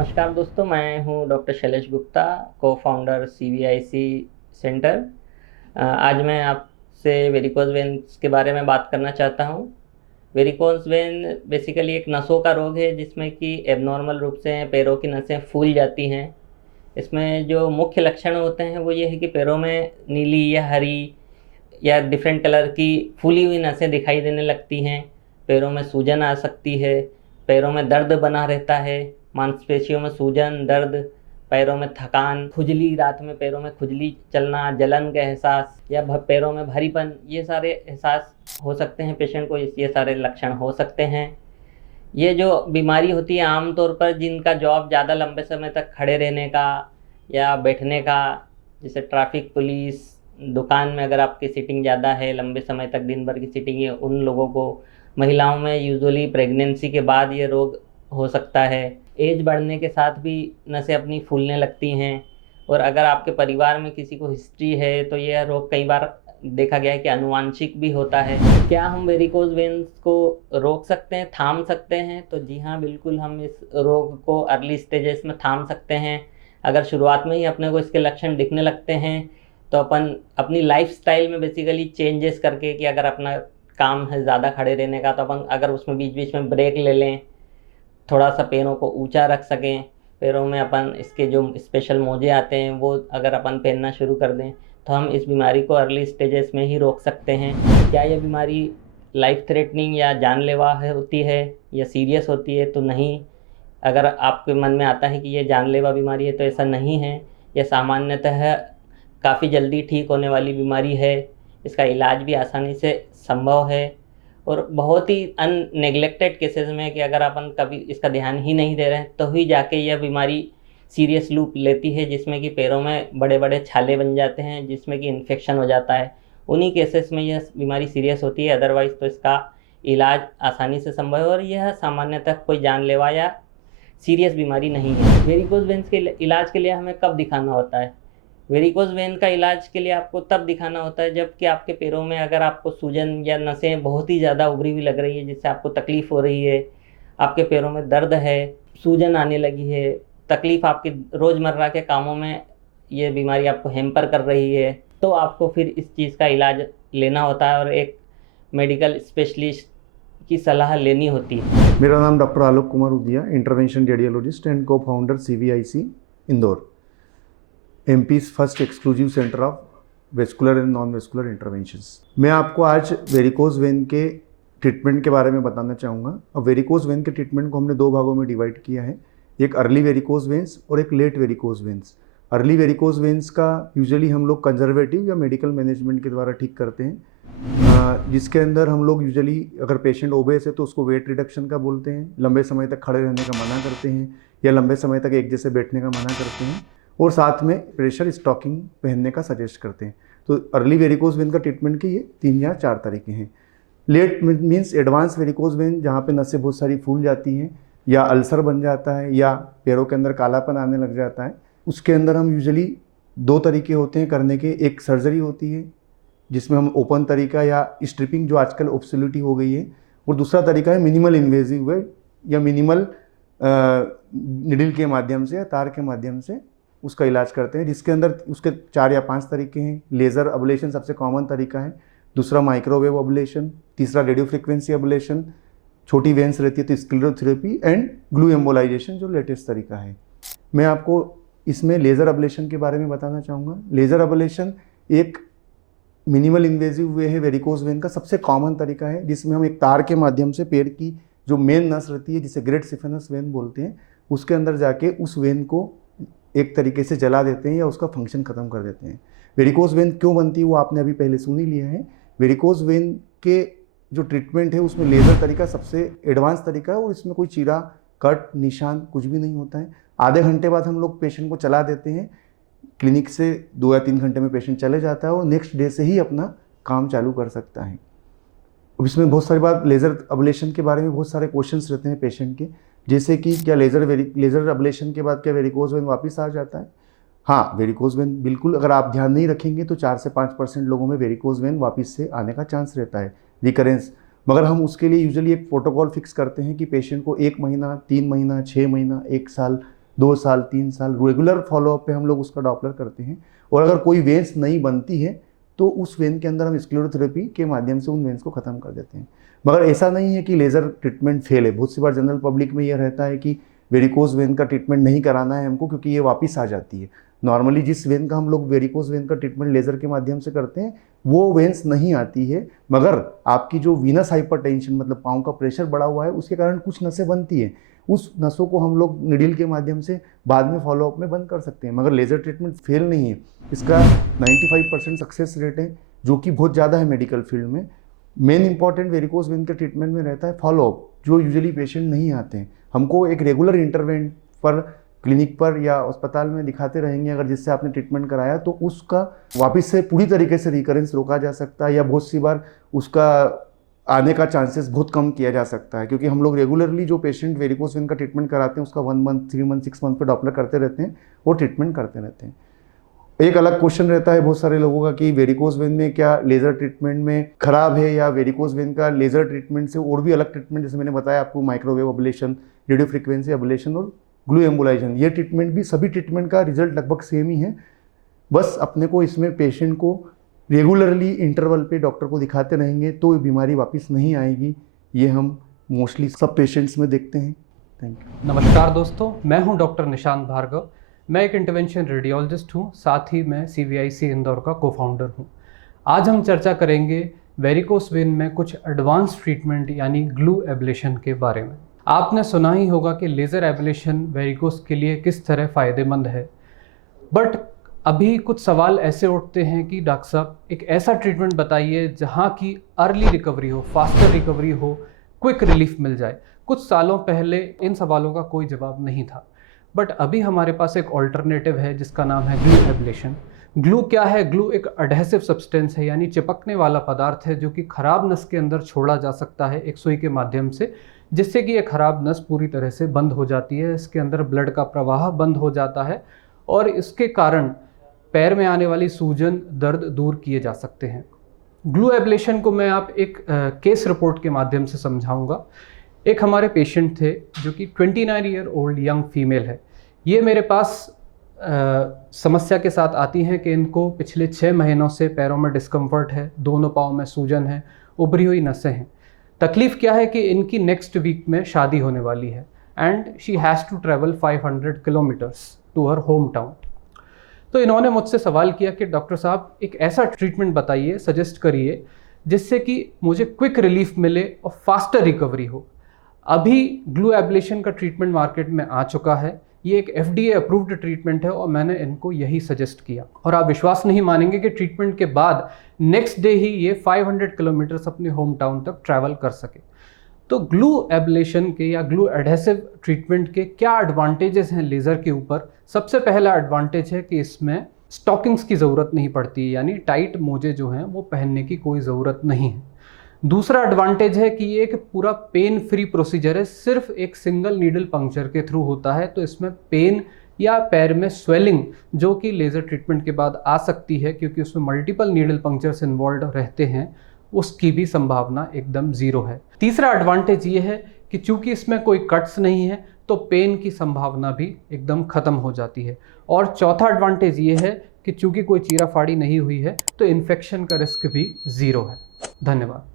नमस्कार दोस्तों, मैं हूं डॉक्टर शैलेश गुप्ता, को फाउंडर सीवीआईसी सेंटर। आज मैं आपसे वेरिकोज वेन्स के बारे में बात करना चाहता हूं। वेरिकोज वेन बेसिकली एक नसों का रोग है जिसमें कि एबनॉर्मल रूप से पैरों की नसें फूल जाती हैं। इसमें जो मुख्य लक्षण होते हैं वो ये है कि पैरों में नीली या हरी या डिफरेंट कलर की फूली हुई नसें दिखाई देने लगती हैं। पैरों में सूजन आ सकती है, पैरों में दर्द बना रहता है, मांसपेशियों में सूजन, दर्द, पैरों में थकान, खुजली, रात में पैरों में खुजली चलना, जलन का एहसास या पैरों में भारीपन, ये सारे एहसास हो सकते हैं पेशेंट को। ये सारे लक्षण हो सकते हैं। ये जो बीमारी होती है आमतौर पर जिनका जॉब ज़्यादा लंबे समय तक खड़े रहने का या बैठने का, जैसे ट्रैफिक पुलिस, दुकान में अगर आपकी सीटिंग ज़्यादा है, लंबे समय तक दिन भर की सीटिंग है, उन लोगों को, महिलाओं में यूजुअली प्रेगनेंसी के बाद ये रोग हो सकता है। एज बढ़ने के साथ भी नसें अपनी फूलने लगती हैं। और अगर आपके परिवार में किसी को हिस्ट्री है तो यह रोग कई बार देखा गया है कि आनुवांशिक भी होता है। क्या हम वेरिकोज वेन्स को रोक सकते हैं, थाम सकते हैं? तो जी हाँ, बिल्कुल हम इस रोग को अर्ली स्टेजेस में थाम सकते हैं। अगर शुरुआत में ही अपने को इसके लक्षण दिखने लगते हैं तो अपन अपनी लाइफस्टाइल में बेसिकली चेंजेस करके, कि अगर अपना काम है ज़्यादा खड़े रहने का तो अपन अगर उसमें बीच बीच में ब्रेक ले लें, थोड़ा सा पैरों को ऊंचा रख सकें, पैरों में अपन इसके जो स्पेशल मोजे आते हैं वो अगर अपन पहनना शुरू कर दें तो हम इस बीमारी को अर्ली स्टेजेस में ही रोक सकते हैं। क्या यह बीमारी लाइफ थ्रेटनिंग या जानलेवा होती है या सीरियस होती है? तो नहीं। अगर आपके मन में आता है कि ये जानलेवा बीमारी है तो ऐसा नहीं है। यह सामान्यतः काफ़ी जल्दी ठीक होने वाली बीमारी है। इसका इलाज भी आसानी से संभव है। और बहुत ही अननेग्लेक्टेड केसेस में, कि अगर अपन कभी इसका ध्यान ही नहीं दे रहे हैं तो ही जाके यह बीमारी सीरियस रूप लेती है, जिसमें कि पैरों में बड़े बड़े छाले बन जाते हैं, जिसमें कि इन्फेक्शन हो जाता है। उन्हीं केसेस में यह बीमारी सीरियस होती है। अदरवाइज़ तो इसका इलाज आसानी से संभव है और यह सामान्यतः कोई जानलेवा या सीरियस बीमारी नहीं है। वेरिकोज वेन्स के इलाज के लिए हमें कब दिखाना होता है? वेरिकोज वेन का इलाज के लिए आपको तब दिखाना होता है जब कि आपके पैरों में अगर आपको सूजन या नसें बहुत ही ज़्यादा उभरी हुई लग रही है, जिससे आपको तकलीफ़ हो रही है, आपके पैरों में दर्द है, सूजन आने लगी है, तकलीफ़ आपकी रोज़मर्रा के कामों में ये बीमारी आपको हैम्पर कर रही है, तो आपको फिर इस चीज़ का इलाज लेना होता है और एक मेडिकल स्पेशलिस्ट की सलाह लेनी होती है। मेरा नाम doctor Alok Kumar Udiya, intervention radiologist and cofounder CVIC Indore, MP's first exclusive centre of vascular and non vascular interventions. मैं आपको आज वेरिकोज वेन के ट्रीटमेंट के बारे में बताना चाहूँगा। और वेरिकोज वेन के ट्रीटमेंट को हमने दो भागों में डिवाइड किया है, एक अर्ली वेरिकोज वेन्स और एक late varicose veins. Early varicose veins का यूजुअली हम लोग कंजर्वेटिव या मेडिकल मैनेजमेंट के द्वारा ठीक करते हैं, जिसके अंदर हम लोग यूजुअली अगर पेशेंट ओबेस है तो उसको वेट रिडक्शन का बोलते हैं, लंबे समय तक खड़े रहने का मना करते हैं या लंबे समय तक एक जैसे बैठने का मना करते हैं, और साथ में प्रेशर स्टॉकिंग पहनने का सजेस्ट करते हैं। तो अर्ली वेरिकोज वेन का ट्रीटमेंट के ये 3 या 4 तरीके हैं। Late means advance varicose vein, जहाँ पे नसें बहुत सारी फूल जाती हैं या अल्सर बन जाता है या पैरों के अंदर कालापन आने लग जाता है। उसके अंदर हम यूजुअली 2 तरीके होते हैं करने के। एक सर्जरी होती है जिसमें हम ओपन तरीका या स्ट्रिपिंग, जो आजकल ऑब्सोल्यूट हो गई है, और दूसरा तरीका है मिनिमल इन्वेजिव वे या मिनिमल निडल के माध्यम से या तार के माध्यम से उसका इलाज करते हैं, जिसके अंदर उसके 4 या 5 तरीके हैं। लेज़र अबलेशन सबसे कॉमन तरीका है, दूसरा माइक्रोवेव अबलेशन, तीसरा रेडियो फ्रिक्वेंसी अबलेशन, छोटी वेन्स रहती है तो स्क्लेरोथेरेपी, एंड ग्लू एम्बोलाइजेशन जो लेटेस्ट तरीका है। मैं आपको इसमें लेज़र अबलेशन के बारे में बताना चाहूँगा। लेज़र अबलेशन एक मिनिमल इन्वेजिव वे है, वेरिकोज वेन का सबसे कॉमन तरीका है, जिसमें हम एक तार के माध्यम से पैर की जो मेन नस रहती है, जिसे ग्रेट सिफेनस वेन बोलते हैं, उसके अंदर जाके उस वेन को एक तरीके से जला देते हैं या उसका फंक्शन ख़त्म कर देते हैं। वेरिकोज वेन क्यों बनती है वो आपने अभी पहले सुन ही लिया है। वेरिकोज वेन के जो ट्रीटमेंट है उसमें लेज़र तरीका सबसे एडवांस तरीका है, और इसमें कोई चीरा, कट, निशान कुछ भी नहीं होता है। आधे घंटे बाद हम लोग पेशेंट को चला देते हैं, क्लिनिक से 2 या 3 घंटे में पेशेंट चले जाता है और नेक्स्ट डे से ही अपना काम चालू कर सकता है। अब इसमें बहुत सारी बात, लेज़र अबलेशन के बारे में बहुत सारे क्वेश्चंस रहते हैं पेशेंट के, जैसे कि क्या लेज़र अबलेशन के बाद क्या वेरिकोज वेन वापस आ जाता है? हाँ, वेरिकोज वेन बिल्कुल, अगर आप ध्यान नहीं रखेंगे तो 4 से 5% लोगों में वेरिकोज वेन वापस से आने का चांस रहता है, रिकरेंस। मगर हम उसके लिए यूजुअली एक प्रोटोकॉल फिक्स करते हैं कि पेशेंट को 1 महीना, 3 महीना, 6 महीना, 1 साल, 2 साल 3 साल रेगुलर फॉलोअप पे हम लोग उसका डॉपलर करते हैं। और अगर कोई वेन्स नहीं बनती है तो उस वेन के अंदर हम स्क्लेरोथेरेपी के माध्यम से उन वेन्स को ख़त्म कर देते हैं। मगर ऐसा नहीं है कि लेज़र ट्रीटमेंट फेल है। बहुत सी बार जनरल पब्लिक में यह रहता है कि वेरिकोज वेन का ट्रीटमेंट नहीं कराना है हमको क्योंकि ये वापस आ जाती है। नॉर्मली जिस वेन का हम लोग वेरिकोज वेन का ट्रीटमेंट लेज़र के माध्यम से करते हैं वो वेन्स नहीं आती है, मगर आपकी जो वीनस हाइपरटेंशन मतलब पाँव का प्रेशर बढ़ा हुआ है उसके कारण कुछ नसें बनती हैं। उस नसों को हम लोग निडिल के माध्यम से बाद में फॉलोअप में बंद कर सकते हैं। मगर लेज़र ट्रीटमेंट फेल नहीं है, इसका 95% सक्सेस रेट है, जो कि बहुत ज़्यादा है मेडिकल फील्ड में। मेन इंपॉर्टेंट वेरिकोज वेन के ट्रीटमेंट में रहता है फॉलोअप, जो यूजुअली पेशेंट नहीं आते हैं। हमको एक रेगुलर इंटरवेंट पर क्लिनिक पर या अस्पताल में दिखाते रहेंगे अगर जिससे आपने ट्रीटमेंट कराया तो उसका वापस से पूरी तरीके से रिकरेंस रोका जा सकता है, या बहुत सी बार उसका आने का चांसेस बहुत कम किया जा सकता है। क्योंकि हम लोग रेगुलरली जो पेशेंट वेरिकोज वेन का ट्रीटमेंट कराते हैं उसका 1 मंथ 3 मंथ 6 मंथ पे डॉपलर करते रहते हैं और ट्रीटमेंट करते रहते हैं। एक अलग क्वेश्चन रहता है बहुत सारे लोगों का कि वेरिकोज वेन में क्या लेज़र ट्रीटमेंट में खराब है, या वेरिकोज वेन का लेज़र ट्रीटमेंट से और भी अलग ट्रीटमेंट, जैसे मैंने बताया आपको microwave oblation, radio frequency ablation और ग्लू एम्बोलाइजेशन, ये ट्रीटमेंट भी सभी ट्रीटमेंट का रिजल्ट लगभग सेम ही है। बस अपने को इसमें पेशेंट को रेगुलरली इंटरवल पे डॉक्टर को दिखाते रहेंगे तो बीमारी वापस नहीं आएगी। ये हम मोस्टली सब पेशेंट्स में देखते हैं। Thank you. नमस्कार दोस्तों, मैं हूं डॉक्टर निशांत भार्गव। मैं एक इंटरवेंशन रेडियोलॉजिस्ट हूं, साथ ही मैं CVIC इंदौर का को-फाउंडर हूं। आज हम चर्चा करेंगे वेरिकोस वेन में कुछ एडवांस ट्रीटमेंट यानी ग्लू एब्लेशन के बारे में। आपने सुना ही होगा कि लेज़र एब्लेशन वेरिकोस के लिए किस तरह फ़ायदेमंद है, बट अभी कुछ सवाल ऐसे उठते हैं कि डॉक्टर साहब एक ऐसा ट्रीटमेंट बताइए जहां की अर्ली रिकवरी हो, फास्टर रिकवरी हो, क्विक रिलीफ मिल जाए। कुछ सालों पहले इन सवालों का कोई जवाब नहीं था, बट अभी हमारे पास एक ऑल्टरनेटिव है जिसका नाम है ग्लू एब्लेशन। ग्लू क्या है? ग्लू एक अडहेसिव सब्सटेंस है, यानी चिपकने वाला पदार्थ है जो कि खराब नस के अंदर छोड़ा जा सकता है एक सुई के माध्यम से, जिससे कि ये खराब नस पूरी तरह से बंद हो जाती है, इसके अंदर ब्लड का प्रवाह बंद हो जाता है और इसके कारण पैर में आने वाली सूजन, दर्द दूर किए जा सकते हैं। ग्लू एब्लेशन को मैं आप एक केस रिपोर्ट के माध्यम से समझाऊंगा। एक हमारे पेशेंट थे जो कि 29 ईयर ओल्ड यंग फीमेल है। ये मेरे पास समस्या के साथ आती हैं कि इनको पिछले 6 महीनों से पैरों में डिस्कम्फर्ट है, दोनों पाँव में सूजन है, उभरी हुई नसें हैं। तकलीफ़ क्या है कि इनकी नेक्स्ट वीक में शादी होने वाली है and she has to travel 500 kilometres to her home town. तो इन्होंने मुझसे सवाल किया कि डॉक्टर साहब एक ऐसा ट्रीटमेंट बताइए, सजेस्ट करिए जिससे कि मुझे क्विक रिलीफ मिले और फास्टर रिकवरी हो। अभी ग्लू एब्लेशन का ट्रीटमेंट मार्केट में आ चुका है, ये एक FDA अप्रूव्ड ट्रीटमेंट है और मैंने इनको यही सजेस्ट किया। और आप विश्वास नहीं मानेंगे कि ट्रीटमेंट के बाद नेक्स्ट डे ही ये 500 किलोमीटर्स अपने होम टाउन तक ट्रैवल कर सके। तो ग्लू एब्लेशन के या ग्लू एडहेसिव ट्रीटमेंट के क्या एडवांटेजेस हैं लेज़र के ऊपर? सबसे पहला एडवांटेज है कि इसमें स्टॉकिंग्स की ज़रूरत नहीं पड़ती है, यानी टाइट मोजे जो हैं वो पहनने की कोई ज़रूरत नहीं है। दूसरा एडवांटेज है कि ये एक पूरा पेन फ्री प्रोसीजर है, सिर्फ एक सिंगल नीडल पंक्चर के थ्रू होता है, तो इसमें पेन या पैर में स्वेलिंग जो कि लेज़र ट्रीटमेंट के बाद आ सकती है क्योंकि उसमें मल्टीपल नीडल पंक्चर्स इन्वॉल्व रहते हैं, उसकी भी संभावना एकदम ज़ीरो है। तीसरा एडवांटेज ये है कि चूंकि इसमें कोई कट्स नहीं है तो पेन की संभावना भी एकदम ख़त्म हो जाती है। और चौथा एडवांटेज ये है कि चूंकि कोई चीरा फाड़ी नहीं हुई है तो इन्फेक्शन का रिस्क भी ज़ीरो है। धन्यवाद।